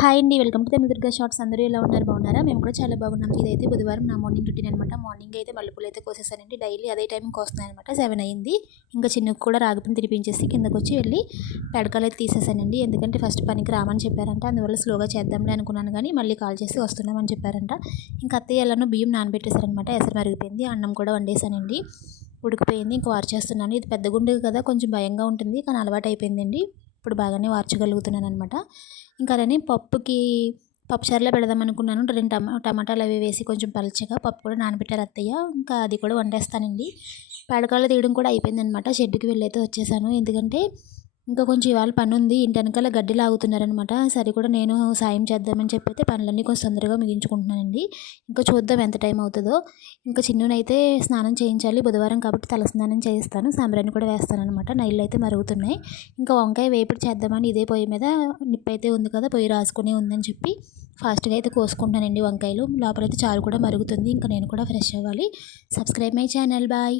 Hi అండి welcome to Durga shorts అందరూ ఎలా ఉన్నారు? బాగున్నారా? మేము కూడా చాలా బాగున్నాం. ఇదైతే బుధవారం నా మార్నింగ్ రొటీన్ అనమాట మార్నింగ్ అయితే మల్లెపూలు అయితే కోసేసానండి. డైలీ అదే టైం కోస్తున్నాయి అనమాట సెవెన్ అయింది. ఇంకా చిన్నకు కూడా రాగిపిని తినిపించేసి కిందకు వచ్చి వెళ్ళి పెడకాలు అయితే తీసేసానండి. ఎందుకంటే ఫస్ట్ పనికి రామని చెప్పారంట. అందువల్ల స్లోగా చేద్దాంలే అనుకున్నాను కానీ మళ్ళీ కాల్ చేసి వస్తున్నామని చెప్పారంట. ఇంకా అత్తయ్య ఎలానో బియ్యం నానబెట్టేశారనమాట ఎసరు మరిగిపోయింది. అన్నం కూడా వండేసానండి. ఉడికిపోయింది. ఇంకా వారు చేస్తున్నాను. ఇది పెద్ద గుండె కదా కొంచెం భయంగా ఉంటుంది. కానీ అలవాటు అయిపోయిందండి. ఇప్పుడు బాగానే వార్చగలుగుతున్నాను అనమాట ఇంకా అలానే పప్పుకి పప్పు చారులో పెడదాం అనుకున్నాను. రెండు టమా టమాటాలు అవి వేసి కొంచెం పలచగా పప్పు కూడా నానబెట్టారు అత్తయ్య. ఇంకా అది కూడా వండేస్తానండి. పేడకాయలు తీయడం కూడా అయిపోయిందనమాట షెడ్డుకి వెళ్ళైతే వచ్చేసాను. ఎందుకంటే ఇంకా కొంచెం ఇవాళ పని ఉంది ఇంటి వెనకాల గడ్డి లాగుతున్నారనమాట. సరే కూడా నేను సాయం చేద్దామని చెప్పి అయితే పనులన్నీ కొంచెం తొందరగా ముగించుకుంటున్నానండి. ఇంకా చూద్దాం ఎంత టైం అవుతుందో. ఇంకా చిన్నునైతే స్నానం చేయించాలి. బుధవారం కాబట్టి తల స్నానం చేయిస్తాను. సాంబ్రాన్ని కూడా వేస్తాను అనమాట నైళ్ళు అయితే మరుగుతున్నాయి. ఇంకా వంకాయ వేపుడు చేద్దామని ఇదే పొయ్యి మీద నిప్పు అయితే ఉంది కదా పొయ్యి రాసుకునే ఉందని చెప్పి ఫాస్ట్గా అయితే కోసుకుంటానండి వంకాయలు. లోపలైతే చారు కూడా మరుగుతుంది. ఇంకా నేను కూడా ఫ్రెష్ అవ్వాలి. Subscribe my channel. బాయ్.